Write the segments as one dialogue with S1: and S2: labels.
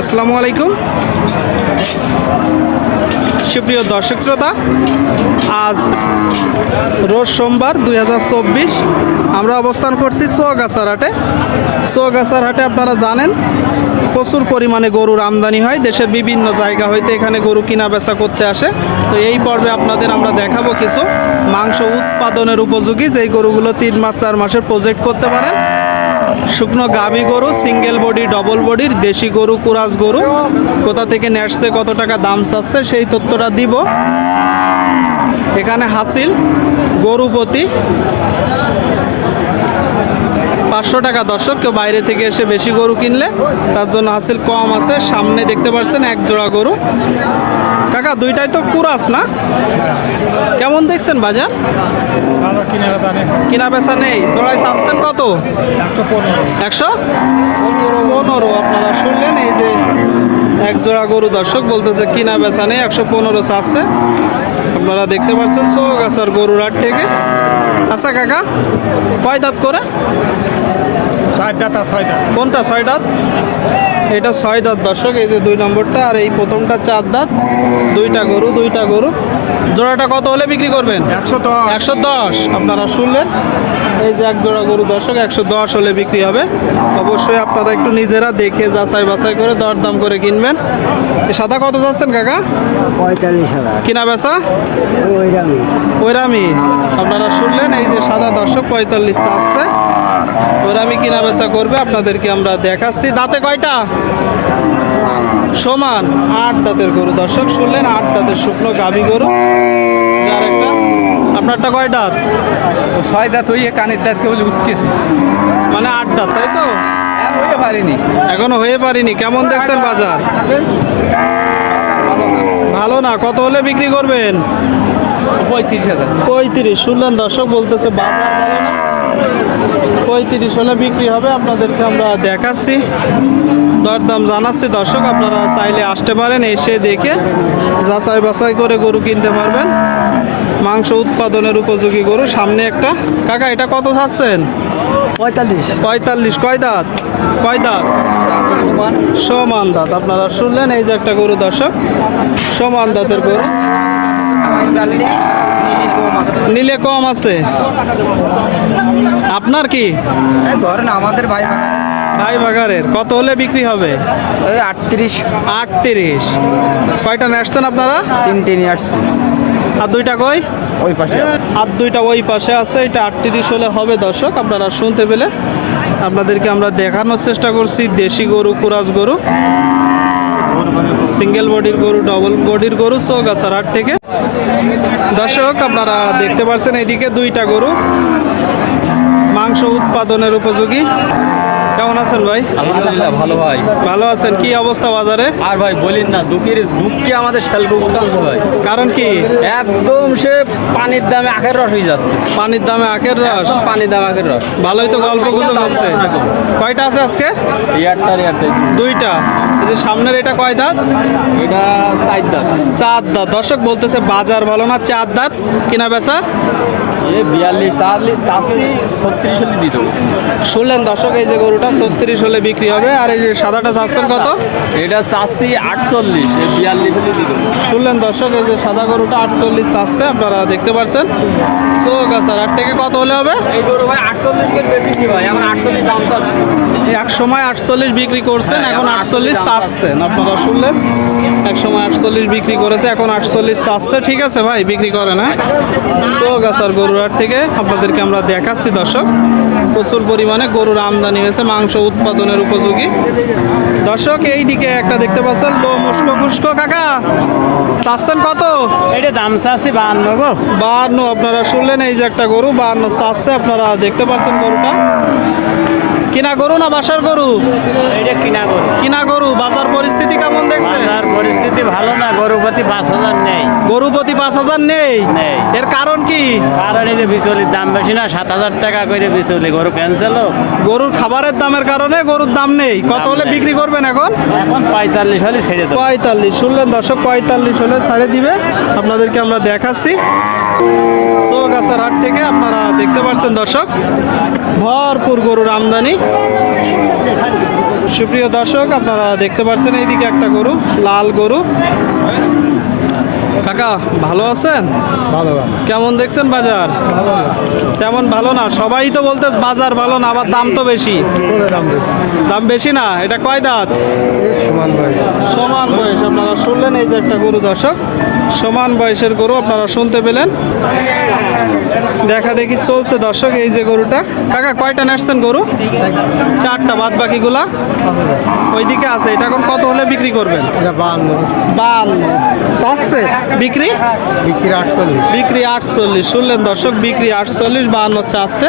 S1: আসসালামু আলাইকুম। সুপ্রিয় দর্শক শ্রোতা, আজ রোজ সোমবার দু হাজার চব্বিশ, আমরা অবস্থান করছি সোয়াগাছার হাটে। সোয়াগাছার হাটে আপনারা জানেন, প্রচুর পরিমাণে গরুর আমদানি হয়, দেশের বিভিন্ন জায়গা হইতে এখানে গরু কিনা বেচা করতে আসে। তো এই পর্বে আপনাদের আমরা দেখাবো কিছু মাংস উৎপাদনের উপযোগী, যেই গরুগুলো তিন মাস, চার মাসের প্রজেক্ট করতে পারেন। শুকনো গাভী গরু সিঙ্গেল বডি ডবল বডির দেশি গরু, কুরাস গরু। কোথা থেকে নেসছে, কত টাকা দাম চাচ্ছে, সেই তথ্যটা দিব। এখানে হাসিল গরু প্রতি পাঁচশো টাকা। দর্শক, কেউ বাইরে থেকে এসে বেশি গরু কিনলে তার জন্য হাসিল কম আছে। সামনে দেখতে পাচ্ছেন এক জোড়া গরু। কাকা, দুইটাই তো কুরাস না? কেমন দেখছেন বাজার?
S2: কিনা
S1: বেচা নেই। জোড়ায় চাচ্ছেন কত?
S2: একশো? পনেরো।
S1: আপনারা শুনলেন এই যে এক জোড়া গরু। দর্শক বলতেছে কিনা বেচা নেই, একশো পনেরো চাচ্ছে। আপনারা দেখতে পাচ্ছেন চৌগাছার গরুর হাট থেকে। আচ্ছা কাকা, কয় দাঁত করে?
S2: ষাটটা তা ছয়টা।
S1: কোনটা ছয় দাঁত? এটা ছয় দাঁত দর্শক এই যে দুই নম্বরটা আর এই প্রথমটা চার দাঁত। দুইটা গরু দুইটা গরু। জোড়াটা কত হলে বিক্রি করবেন?
S2: একশো দশ।
S1: একশো দশ। আপনারা শুনলেন? এই যে এক জোড়া গরু দর্শক একশো দশ হলে বিক্রি হবে। অবশ্যই আপনারা একটু নিজেরা দেখে যাচাই বাছাই করে দরদাম করে কিনবেন। সাদা কত যাচ্ছেন কাকা?
S3: পঁয়তাল্লিশ হাজার।
S1: কিনা বেচা?
S3: ওই দামি।
S1: ওইরামি আপনারা শুনলেন এই যে সাদা দর্শক পঁয়তাল্লিশ চাচ্ছে। ওইরামি কিনা বেচা করবে আপনাদেরকে আমরা দেখাচ্ছি। দাঁতে কয়টা? সমান আট দাঁতের গরু। দর্শক শুনলেন আট দাঁতের শুকনো গাভী গরু। যার একটা? আপনারটা কয় দাঁত?
S4: ছয় দাঁত হইয়ে কানের দাঁত কেবল উঠতেছে।
S1: মানে আট দাঁত তাই তো?
S4: হয়ে পারিনি।
S1: এখনও হয়ে পারিনি। কেমন দেখছেন বাজার?
S4: ভালো না।
S1: কত হলে বিক্রি করবেন?
S4: পঁয়ত্রিশ হাজার।
S1: পঁয়ত্রিশ। শুনলেন দর্শক বলতেছে বাজার ভালো না। পঁয়ত্রিশ হলে বিক্রি হবে আপনাদেরকে আমরা দেখাচ্ছি। দরদাম জানাচ্ছি দর্শক আপনারা চাইলে আসতে পারেন এসে দেখে যাচাই বাছাই করে গরু কিনতে পারবেন। মাংস উৎপাদনের উপযোগী গরু সামনে একটা। কাকা এটা কত চাচ্ছেন?
S3: পঁয়তাল্লিশ।
S1: পঁয়তাল্লিশ কয় দাঁত? কয় দাঁত? সমান দাঁত আপনারা শুনলেন এই যে একটা গরু দর্শক সমান দাঁতের গরু। নিলে কম আছে। আপনার কি?
S3: ধরেন আমাদের ভাই
S1: ভাই বাগারের কত হলে বিক্রি হবে?
S3: ওই আটত্রিশ।
S1: আটত্রিশ। কয়টা নেসছেন আপনারা?
S3: তিনটে নিয়ে আসছি।
S1: আর দুইটা কই?
S3: ওই পাশে।
S1: আর দুইটা ওই পাশে আছে এটা আটত্রিশ হলে হবে দর্শক আপনারা শুনতে পেলে। আপনাদেরকে আমরা দেখানোর চেষ্টা করছি দেশি গরু কুরাজ গরু। সিঙ্গেল বডির গরু ডবল বডির গরু আছে হাট থেকে। দর্শক, আপনারা দেখতে পাচ্ছেন এইদিকে দুইটা গরু। মাংস উৎপাদনের উপযোগী। কেমন আছেন ভাই?
S4: আলহামদুলিল্লাহ ভালো ভাই।
S1: ভালো আছেন? কি অবস্থা বাজারে?
S4: আর ভাই বলিন না দুঃখের দুঃখে আমাদের শ্যালকো উঠতেছে ভাই?
S1: কারণ কি?
S4: একদম সে পানির দামে আখের রস হয়ে যাচ্ছে।
S1: পানির দামে আখের রস?
S4: পানির দামে আখের রস।
S1: ভালোই তো গল্প গুজব আছে। কয়টা আছে আজকে?
S4: ইয়ারটা ইয়ারটা।
S1: দুইটা। এই যে সামনের এটা কয় দাঁত?
S4: এটা চার দাঁত।
S1: চার দাঁত। দর্শক বলতেছে বাজার ভালো না চার দাঁত। কিনা বেচা?
S4: এ বিয়াল্লিশ চাল্লিশ চাষি ছত্রিশ হলে দিত
S1: শুনলেন দর্শক এই যে গরুটা ছত্রিশ হলে বিক্রি হবে আর এই যে সাদাটা চাচ্ছেন কত?
S4: এটা চাষি আটচল্লিশ বিয়াল্লিশ হলে দিত
S1: শুনলেন দর্শক এই যে সাদা গরুটা আটচল্লিশ চাচ্ছে আপনারা দেখতে পাচ্ছেন। সো গাছার আট থেকে কত হলে হবে?
S4: এই গরু ভাই আটচল্লিশ বেশি ভাই এখন আটচল্লিশ দাম চাচ্ছি।
S1: এক সময় আটচল্লিশ বিক্রি করছেন এখন আটচল্লিশ চাচ্ছেন। আপনারা শুনলেন? এক সময় আটচল্লিশ বিক্রি করেছে এখন আটচল্লিশ চাচ্ছে। ঠিক আছে ভাই বিক্রি করে না। চৌগাছার গরুর হাট থেকে আপনাদেরকে আমরা দেখাচ্ছি দর্শক। প্রচুর পরিমাণে গরুর আমদানি হয়েছে মাংস উৎপাদনের উপযোগী। দর্শক এই দিকে একটা দেখতে পাচ্ছেন লো মুস্কো ফুস্কো কাকা চাচ্ছেন কত?
S2: এটা দাম চাচ্ছি বাহান্ন গো।
S1: বাহান্ন আপনারা শুনলেন এই যে একটা গরু বাহান্ন চাচ্ছে আপনারা দেখতে পাচ্ছেন গরুটা। কিনা গরু না বাসার গরু?
S2: এটা কিনা গরু।
S1: কিনা গরু বাজার পরিস্থিতি কেমন দেখছেন?
S2: বাজার পরিস্থিতি ভালো না গরু প্রতি পাঁচ হাজার নেই।
S1: গরু প্রতি পাঁচ হাজার নেই?
S2: নেই।
S1: এর কারণ কি?
S2: কারণ এই যে বিচলির দাম বেশি না সাত হাজার টাকা করে বিচলি গরু ক্যান্সেল
S1: গরুর খাবারের দামের কারণে গরুর দাম নেই। কত হলে বিক্রি করবেন এখন?
S2: এখন পঁয়তাল্লিশ হলে ছেড়ে দেবো।
S1: পঁয়তাল্লিশ শুনলেন দর্শক পঁয়তাল্লিশ হলে ছাড়ে দিবে। আপনাদেরকে আমরা দেখাচ্ছি। চৌগাছার হাট থেকে আপনারা দেখতে পাচ্ছেন দর্শক ভরপুর গরুর আমদানি। সুপ্রিয় দর্শক আপনারা দেখতে পাচ্ছেন এইদিকে একটা গরু লাল গরু। কাকা ভালো আছেন?
S3: ভালো
S1: কেমন দেখছেন বাজার? তেমন ভালো না সবাই তো বলতে বাজার ভালো না আবার দাম তো বেশি। দাম বেশি। না এটা কয় দাঁত?
S3: সমান ভাই
S1: সমান বয়স আপনারা শুনলেন এই যে একটা গরু দর্শক। সমান বয়সের গরু আপনারা শুনতে পেলেন। দেখা দেখি চলছে দর্শক এই যে গরুটা। কাকা কয়টা নাচছেন গরু? চারটা বাদ বাকিগুলা ওইদিকে আছে এটা এখন কত হলে বিক্রি করবেন?
S3: বান্ন।
S1: চাচ্ছে? বিক্রি?
S3: বিক্রি আটচল্লিশ।
S1: বিক্রি আটচল্লিশ। শুনলেন দর্শক বিক্রি আটচল্লিশ বাহান্ন চাচ্ছে।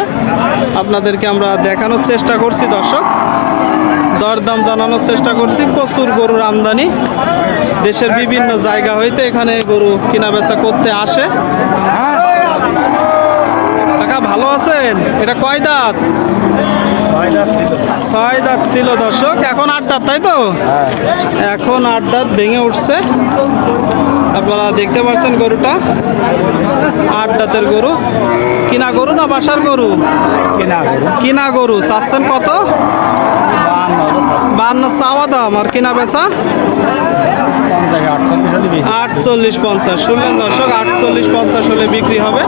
S1: আপনাদেরকে আমরা দেখানোর চেষ্টা করছি দর্শক। দরদাম জানানোর চেষ্টা করছি। প্রচুর গরুর আমদানি। দেশের বিভিন্ন জায়গা হইতে এখানে গরু কিনা বেচা করতে আসে। কাকা ভালো আছেন? এটা কয় দাঁত? ছয় দাঁত ছিল। দর্শক এখন আট দাঁত তাই তো? এখন আট দাঁত ভেঙে উঠছে। আপনারা দেখতে পাচ্ছেন গরুটা? আট দাঁতের গরু। কিনা গরু না বাসার গরু? কিনা গরু। চাচ্ছেন কত? বান্ন চাওয়া দাম। আর কিনা বেচা? আটচল্লিশ পঞ্চাশ শুনলেন দর্শক আটচল্লিশ পঞ্চাশ হলে বিক্রি হবে।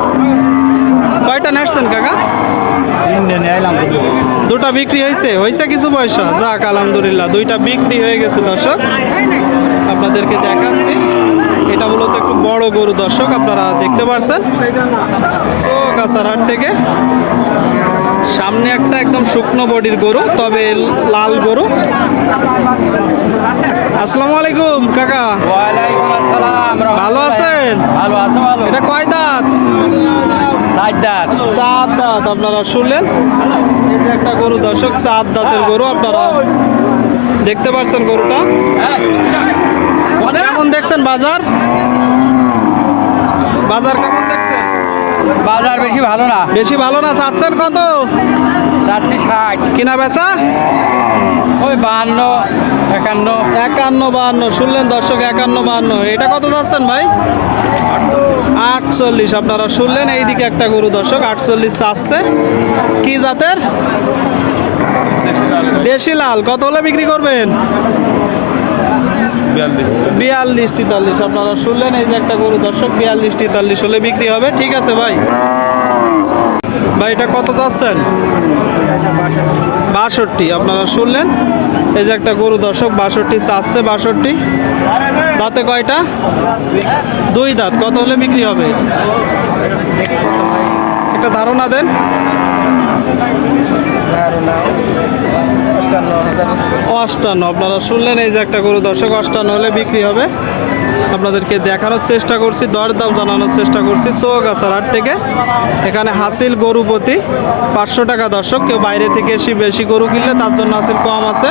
S1: কয়টা নেটছেন কাকা? দুটা বিক্রি হয়েছে হয়েছে কিছু পয়সা? যাক আলহামদুলিল্লাহ দুইটা বিক্রি হয়ে গেছে দর্শক। আপনাদেরকে দেখাচ্ছি। এটা মূলত একটু বড় গরু দর্শক আপনারা দেখতে পাচ্ছেন চৌকাছার হাট থেকে। সামনে একটা একদম শুকনো বডির গরু তবে লাল গরু। আসসালামু আলাইকুম কাকা।
S4: আসসালাম
S1: ভালো আছেন?
S4: ভালো আছো ভালো?
S1: এটা কয় দাঁত? চার দাঁত। আপনারা শুনলেন? এই যে একটা গরু দর্শক চার দাঁতের গরু আপনারা দেখতে পাচ্ছেন গরুটা? কেমন দেখছেন বাজার? বাজার কেমন
S4: বাজার বেশি ভালো না।
S1: বেশি ভালো না চাচ্ছেন কত?
S4: চাচ্ছি ষাট।
S1: কিনা বেচা?
S4: ওই বাহান্ন একান্ন।
S1: একান্ন বাহান্ন। শুনলেন দর্শক একান্ন বাহান্ন। এটা কত চাচ্ছেন ভাই? আটচল্লিশ। আপনারা শুনলেন এইদিকে একটা গরু দর্শক আটচল্লিশ চাচ্ছে। কি জাতের? দেশি লাল। কত হলে বিক্রি করবেন? বিয়াল্লিশ, তেতাল্লিশ। আপনারা শুনলেন এই যে একটা গরু, দর্শক, বিয়াল্লিশ, তেতাল্লিশ হলে বিক্রি হবে। ঠিক আছে ভাই? ভাই, এটা কত চাচ্ছেন? বাষট্টি। আপনারা শুনলেন? এই যে একটা গরু, দর্শক, বাষট্টি চাচ্ছে, বাষট্টি। দাঁতে কয়টা? দুই দাঁত। কত হলে বিক্রি হবে? একটা ধারণা দেন। অষ্টান্ন। আপনারা শুনলেন এই যে একটা গরু, দর্শক, অষ্টান্ন হলে বিক্রি হবে। আপনাদেরকে দেখানোর চেষ্টা করছি, দরদাম জানানোর চেষ্টা করছি। চৌগাছার আট থেকে এখানে হাসিল গরু প্রতি পাঁচশো টাকা দর্শক। কেউ বাইরে থেকে এসে বেশি গরু কিনলে তার জন্য হাসিল কম আছে।